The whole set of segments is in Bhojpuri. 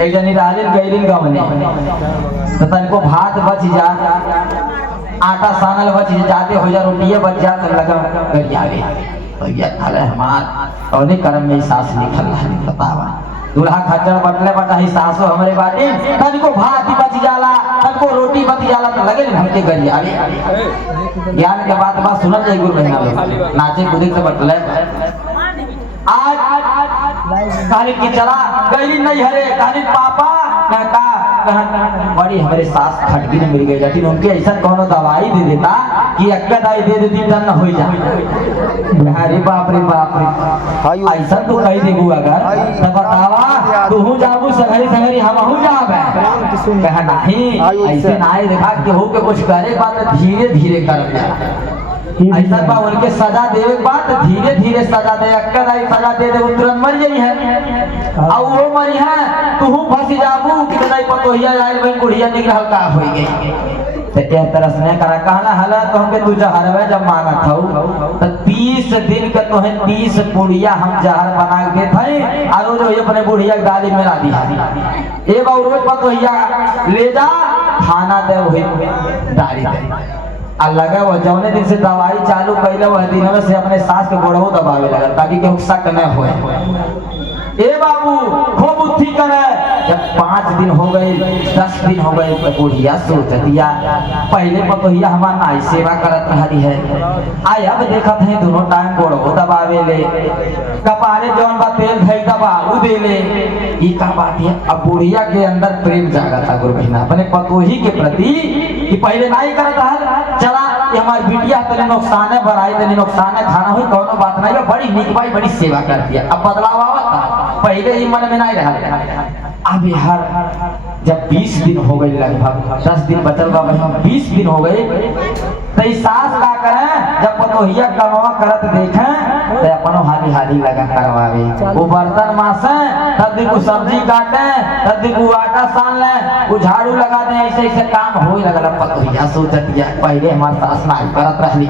एक जनी रालिन गईलिन गवने तो तनको भात बच जा, आटा सानल बच जाते हो जा, रोटियां बच जा, तो लगा कर आगे भैया खाले हमार और कर्म में सास लिखल है बतावा दूल्हा खच्चर बटले बटा ही सासो हमरे बाटे तनको भात बच जाला, तनको रोटी बच जाला, तो लगे हमके कर आगे ज्ञान के बात सुनल जाए गुरु बहना नाचे कूदे से बटले आज कहानी की चला गई नहीं हरे कहानी पापा कहता बड़ी हमारे सास खटकी में मिल गई, लेकिन उनके ऐसा कौन दवाई दे देता कि अक्का दवाई दे देती तब न हो जाए। अरे बाप रे ऐसा तो कही देगू अगर तो बतावा तू जाबू सगरी सगरी हम जाबे कहा नहीं ऐसे ना देखा कि हो के कुछ करे बात धीरे धीरे कर ऐसा बा उनके सजा देवे बात धीरे धीरे सजा दे, अक्कर आई सजा दे दे तुरंत मर जाई है और वो मरी है तू फंस जाबू कि नहीं पतोहिया आइल बन बुढ़िया निकल का हो गई तो क्या तरस ने करा कहना हला तो हमके तू जहरवे जब मांगत हो तो 30 दिन के तोहे 30 बुढ़िया हम जहर बना के थे और रोज अपने बुढ़िया के दाली में ला दी एक और रोज पतोहिया ले जा खाना दे वही दाली दे लगा वो जौने दिन से दवाई चालू कैले वह दिन से अपने सास के गोड़ों दबावे लगा ताकि केहू शक न होए। ए बाबू खूब उठी करे जब 5 दिन हो गए 10 दिन हो गए तो बुढ़िया सोचतिया पहले पतोहिया हमार नाई सेवा करत रही है आय अब देखत है दोनों टाइम गोड़ों दबावे ले कपारे जौन बा तेल धई दबाऊ दे ले ई का बात है। अब बुढ़िया के अंदर प्रेम जागा था गुरु बहना अपने पतोही के प्रति कि पहले नहीं करता है चला ये हमारी बिटिया तने नुकसान है बढ़ाई तने नुकसान है खाना हुई कोनो बात नहीं है बड़ी निक भाई बड़ी सेवा करती है। अब बदलाव आवता पहले ही मन में नहीं रहा। अब यार जब 20 दिन हो गए लगभग 10 दिन बचल बा भाई 20 दिन हो गए तो सास का करें जब पतोहिया कमावा करत देखें तो अपनो हाली हाली लगा करवावे वो बर्तन मासे तब भी कुछ सब्जी काटे तब भी कुछ आटा सान ले वो झाड़ू लगा दे ऐसे ऐसे काम हो लगल पतोहिया सोचतिया पहले हमारे सास नहीं करत रहली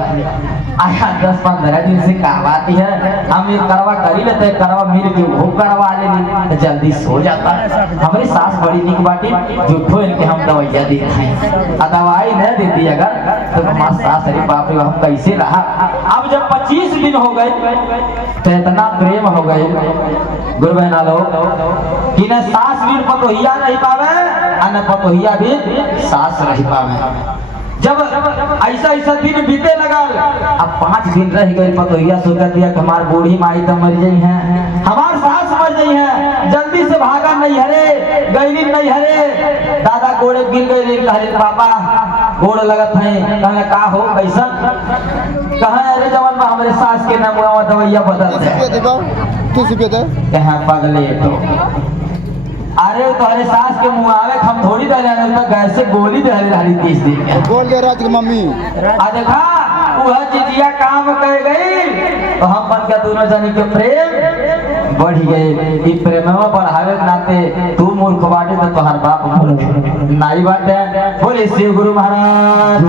आया 10-15 दिन से करवाती है हम ये करवा करी लेते करवा मिल के वो करवा लेनी तो जल्दी सो जाता। हमारी सास बड़ी निक बाटी झूठो इनके हम दवाइयाँ देते हैं दवाई नहीं देती अगर तो हमारे सास अरे बाप रे हम कैसे रहा। अब जब 25 दिन हो गए तो इतना प्रेम हो गए गुरु बहना लोग कि न सास भी पतोहिया नहीं पावे और न पतोहिया भी सास रह पावे। जब ऐसा ऐसा दिन बीते लगा अब 5 दिन रह गए पतोहिया सोचा दिया कि हमार बूढ़ी माई तो मर गई है हमार सास मर गई है जल्दी से भागा नहीं हरे गईली नहीं हरे दादा गोड़े गिर गए कहले पापा गोड़ लगत है कहने का हो कैसा कहा अरे जवान में हमारे सास के नाम दवाइया बदल दे यहाँ पगले तो अरे तुम्हारे सास के मुँह आवे हम थोड़ी दे रहे तो गैस से गोली दे रही 30 दिन के बोल दे रात की मम्मी आ देखा वह चिजिया काम कर गई तो हम बन के दोनों जने के प्रेम बढ़ गए ई प्रेम में बढ़ावे नाते तू मूर्ख बाटे तो तोहर बाप मूर्ख नाई बाटे। बोले शिव गुरु महाराज।